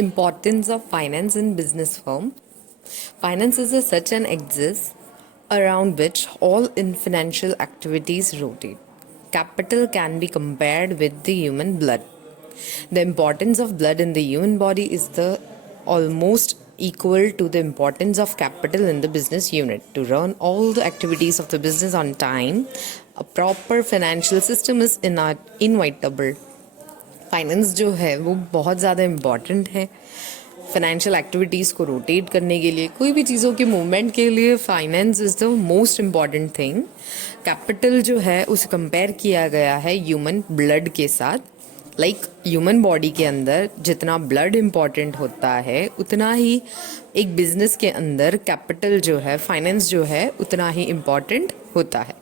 Importance of finance in business firm. Finance is such an axis around which all in financial activities rotate. Capital can be compared with the human blood. The importance of blood in the human body is the almost equal to the importance of capital in the business unit. To run all the activities of the business on time, a proper financial system is inevitable. Finance जो है वो बहुत ज़्यादा important है financial activities को rotate करने के लिए, कोई भी चीज़ों के मूवमेंट के लिए finance is the most important thing. Capital जो है उसे कंपेयर किया गया है ह्यूमन ब्लड के साथ. लाइक ह्यूमन बॉडी के अंदर जितना ब्लड इम्पॉर्टेंट होता है उतना ही एक बिजनेस के अंदर कैपिटल जो है, फाइनेंस जो है, उतना ही इम्पॉर्टेंट होता है.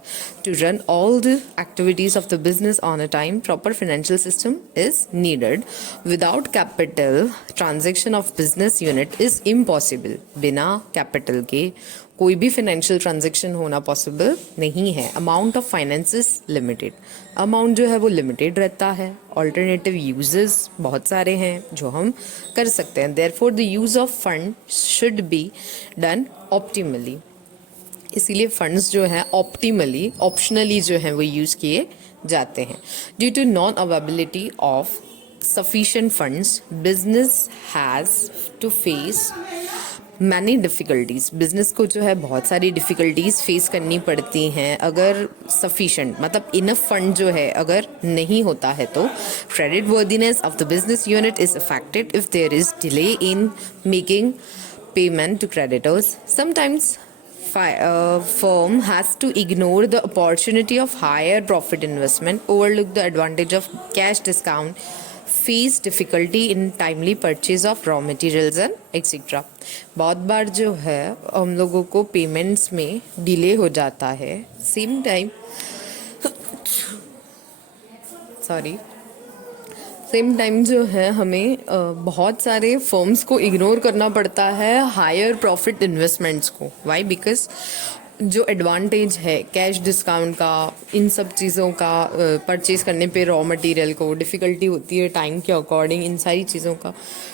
To run all the activities of the business on a time, proper financial system is needed. Without capital transaction of business unit is impossible. बिना कैपिटल के कोई भी फाइनेंशियल ट्रांजेक्शन होना पॉसिबल नहीं है. Amount of finance is limited. Amount जो है वो लिमिटेड रहता है. ऑल्टरनेटिव यूजेस बहुत सारे हैं जो हम कर सकते हैं. Therefore the use of fund should be done optimally. इसीलिए फंड्स जो हैं ऑप्टिमली, ऑप्शनली जो हैं वो यूज़ किए जाते हैं. Due to non availability of sufficient funds, business has to face many difficulties. Business को जो है बहुत सारी डिफ़िकल्टीज़ फेस करनी पड़ती हैं अगर सफिशेंट मतलब इनफ फंड जो है अगर नहीं होता है तो. Credit worthiness of the business unit is affected if there is delay in making payment to creditors. Sometimes firm has to ignore the opportunity of higher profit investment, overlook the advantage of cash discount, face difficulty in timely purchase of raw materials and etc. बहुत बार जो है हम लोगों को payments में delay हो जाता है. सेम टाइम सेम टाइम जो है हमें बहुत सारे फर्म्स को इग्नोर करना पड़ता है हायर प्रॉफिट इन्वेस्टमेंट्स को. वाई? बिकॉज जो एडवांटेज है कैश डिस्काउंट का, इन सब चीज़ों का परचेज करने पे रॉ मटेरियल को डिफ़िकल्टी होती है टाइम के अकॉर्डिंग, इन सारी चीज़ों का,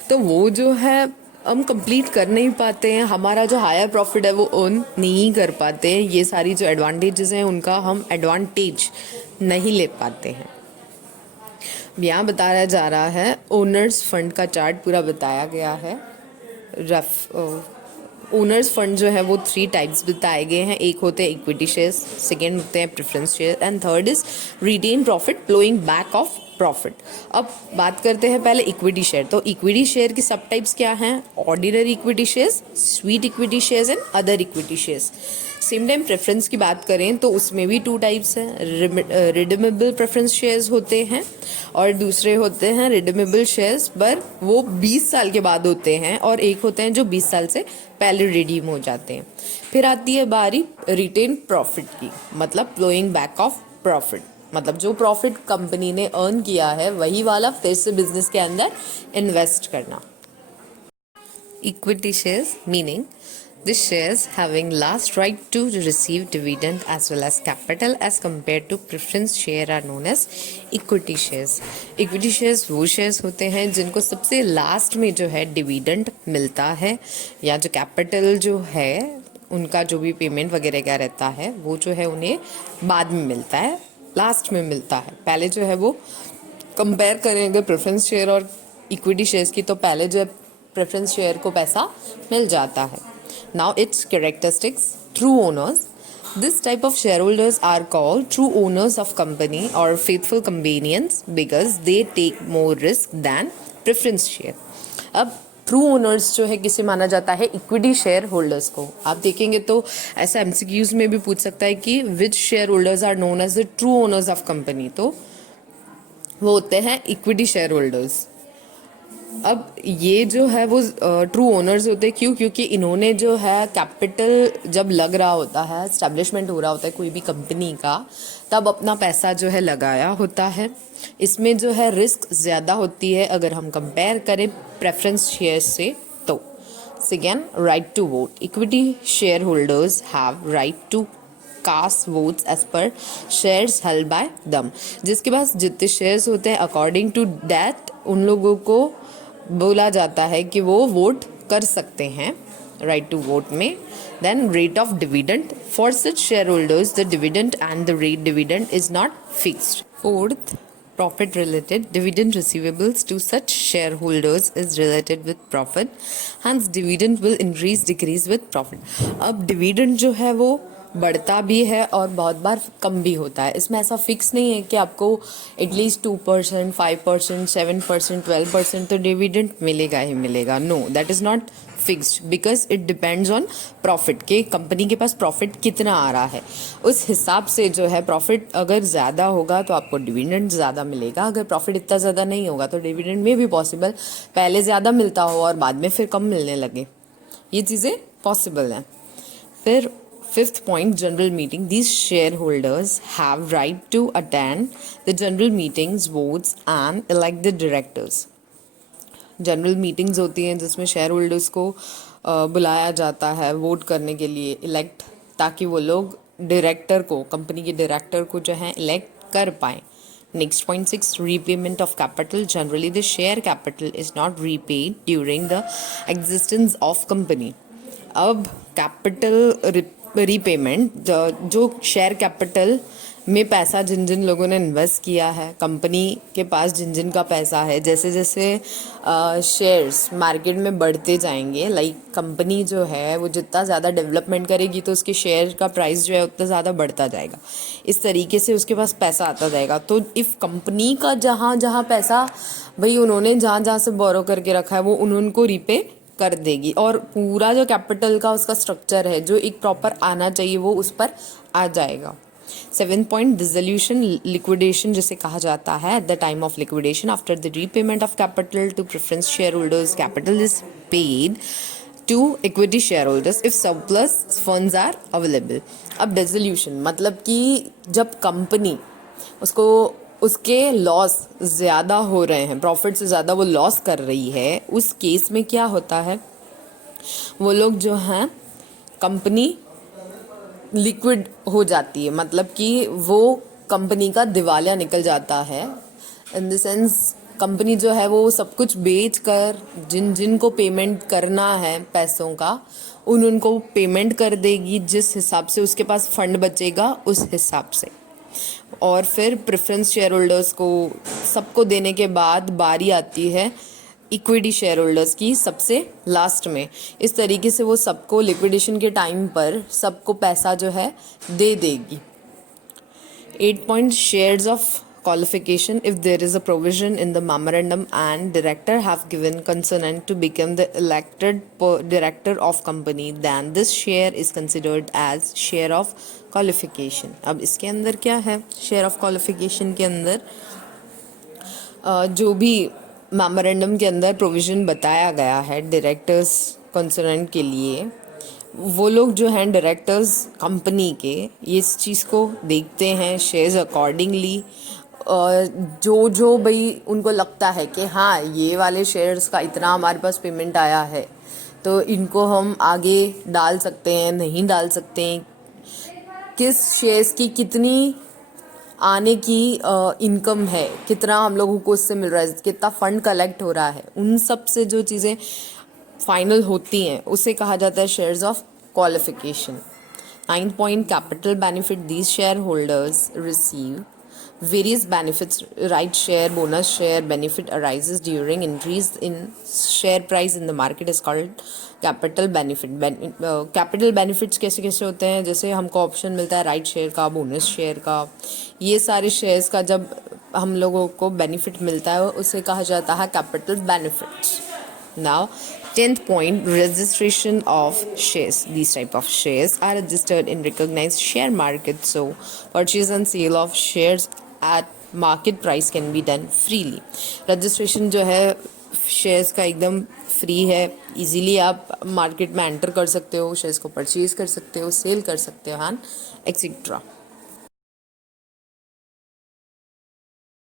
तो वो जो है हम कंप्लीट कर नहीं पाते हैं. हमारा जो हायर प्रॉफिट है वो अर्न नहीं कर पाते हैं. ये सारी जो एडवांटेजेस हैं उनका हम एडवांटेज नहीं ले पाते हैं. यहाँ बताया जा रहा है ओनर्स फंड का चार्ट पूरा बताया गया है. ओनर्स फंड जो है वो 3 टाइप्स बताए गए हैं. एक होते हैं इक्विटी शेयर्स, सेकेंड होते हैं preference share and third is retain profit flowing back of profit. अब बात करते हैं पहले इक्विटी शेयर. तो इक्विटी शेयर की सब टाइप्स क्या हैं? Ordinary equity shares, sweet equity shares and other equity shares. Same time preference की बात करें तो उसमें भी 2 टाइप्स हैं. रिडीमेबल प्रेफरेंस शेयर्स होते हैं और दूसरे होते हैं रिडीमेबल शेयर्स पर वो 20 साल के बाद होते हैं, और एक होते हैं जो 20 साल से पहले रिडीम हो जाते हैं. फिर आती है बारी रिटेन प्रॉफिट की, मतलब फ्लोइंग बैक ऑफ प्रॉफिट, मतलब जो प्रॉफिट कंपनी ने अर्न किया है वही वाला फिर से बिजनेस के अंदर इन्वेस्ट करना. Equity shares meaning the shares having last right to receive dividend as well as capital as compared to preference share are known as equity shares. Equity shares वो shares होते हैं जिनको सबसे लास्ट में जो है डिविडेंड मिलता है, या जो कैपिटल जो है उनका जो भी पेमेंट वगैरह क्या रहता है वो जो है उन्हें बाद में मिलता है, लास्ट में मिलता है. पहले जो है वो कंपेयर करें अगर प्रेफरेंस शेयर और इक्विटी शेयर्स की, तो पहले जो है प्रेफरेंस शेयर को पैसा मिल जाता है. Now its characteristics. True owners. This type of shareholders are called true owners of company or faithful companions because they take more risk than preference share. अब ट्रू ओनर्स जो है किसे माना जाता है? इक्विटी शेयर होल्डर्स को. आप देखेंगे तो ऐसा एमसीक्यूज में भी पूछ सकता है कि which share holders are known as the true owners of company, तो वो होते हैं इक्विटी शेयर होल्डर्स. अब ये जो है वो ट्रू ओनर्स होते हैं. क्यों? क्योंकि इन्होंने जो है कैपिटल जब लग रहा होता है, एस्टेब्लिशमेंट हो रहा होता है कोई भी कंपनी का, तब अपना पैसा जो है लगाया होता है. इसमें जो है रिस्क ज़्यादा होती है अगर हम कंपेयर करें प्रेफरेंस शेयर से. तो second, right to vote. Equity share holders have right to cast votes as per shares held by them. जिसके पास जितने शेयर्स होते हैं अकॉर्डिंग टू दैट उन लोगों को बोला जाता है कि वो वोट कर सकते हैं राइट टू वोट में. Then rate of dividend for such share holders the dividend and the rate dividend is not fixed. Fourth, profit related dividend receivables to such shareholders is related with profit, hence dividend will increase decrease with profit. अब dividend जो है वो बढ़ता भी है और बहुत बार कम भी होता है. इसमें ऐसा फिक्स नहीं है कि आपको एटलीस्ट 2%, 5%, 7%, 12% तो डिविडेंड मिलेगा ही मिलेगा. No, that is not fixed because it depends on profit के कंपनी के पास प्रॉफिट कितना आ रहा है. उस हिसाब से जो है प्रॉफिट अगर ज़्यादा होगा तो आपको डिविडेंड ज़्यादा मिलेगा. अगर प्रॉफिट इतना ज़्यादा नहीं होगा तो डिविडेंड में भी पॉसिबल पहले ज़्यादा मिलता हो और बाद में फिर कम मिलने लगे. ये चीज़ें पॉसिबल हैं. फिर fifth point, general meeting. These shareholders have right to attend the general meetings, votes and elect the directors. General meetings होती हैं जिसमें शेयर होल्डर्स को बुलाया जाता है वोट करने के लिए, इलेक्ट, ताकि वो लोग डायरेक्टर को, कंपनी के डायरेक्टर को जो है इलेक्ट कर पाएँ. Next point 6, repayment of capital. Generally the share capital is not repaid during the existence of company. अब कैपिटल रीपेमेंट, जो शेयर कैपिटल में पैसा जिन जिन लोगों ने इन्वेस्ट किया है, कंपनी के पास जिन जिन का पैसा है, जैसे जैसे शेयर्स मार्केट में बढ़ते जाएंगे, लाइक कंपनी जो है वो जितना ज़्यादा डेवलपमेंट करेगी तो उसके शेयर का प्राइस जो है उतना ज़्यादा बढ़ता जाएगा. इस तरीके से उसके पास पैसा आता जाएगा. तो इफ़ कंपनी का जहाँ जहाँ पैसा भाई उन्होंने जहाँ जहाँ से बोरो करके रखा है वो उनको रीपे कर देगी और पूरा जो कैपिटल का उसका स्ट्रक्चर है जो एक प्रॉपर आना चाहिए वो उस पर आ जाएगा. 7th पॉइंट, डिसोल्यूशन, लिक्विडेशन जिसे कहा जाता है. At the time of liquidation after the repayment of capital to preference share holders capital is paid to equity share holders if surplus funds are available. अब डिसोल्यूशन मतलब कि जब company उसको उसके लॉस ज़्यादा हो रहे हैं, प्रॉफिट से ज़्यादा वो लॉस कर रही है, उस केस में क्या होता है, वो लोग जो हैं कंपनी लिक्विड हो जाती है. मतलब कि वो कंपनी का दिवालिया निकल जाता है. इन द सेंस कंपनी जो है वो सब कुछ बेच कर जिन जिन को पेमेंट करना है पैसों का उनको पेमेंट कर देगी, जिस हिसाब से उसके पास फंड बचेगा उस हिसाब से. और फिर प्रेफरेंस शेयर होल्डर्स को सबको देने के बाद बारी आती है इक्विटी शेयर होल्डर्स की सबसे लास्ट में. इस तरीके से वो सबको लिक्विडेशन के टाइम पर सबको पैसा जो है दे देगी. 8 point, shares of qualification. If there is a provision in the memorandum and director have given consent to become the elected director of company, then this share is considered as share of qualification. अब इसके अंदर क्या है, share of qualification के अंदर जो भी memorandum के अंदर प्रोविज़न बताया गया है डायरेक्टर्स कंसर्न के लिए, वो लोग जो हैं डायरेक्टर्स कंपनी के ये इस चीज़ को देखते हैं शेयर्स अकॉर्डिंगली. जो जो भाई उनको लगता है कि हाँ ये वाले शेयर्स का इतना हमारे पास पेमेंट आया है तो इनको हम आगे डाल सकते हैं, नहीं डाल सकते हैं, किस शेयर्स की कितनी आने की इनकम है, कितना हम लोगों को उससे मिल रहा है, कितना फंड कलेक्ट हो रहा है, उन सब से जो चीज़ें फाइनल होती हैं उसे कहा जाता है shares of qualification. 9 point, capital benefit. These share holders receive various benefits, right share, bonus share benefit arises during increase in share price in the market is called capital benefit. Capital benefits कैसे कैसे होते हैं, जैसे हमको option मिलता है right share का, bonus share का, ये सारे शेयर्स का जब हम लोगों को बेनिफिट मिलता है उसे कहा जाता है capital benefits. Now 10th point, registration of shares. These type of shares are registered in recognized share market, so purchase and sale of shares at market price can be done freely. Registration जो है shares का एकदम free है, easily आप market में enter कर सकते हो, शेयर्स को परचेज कर सकते हो, सेल कर सकते हो एंड एक्सेट्रा.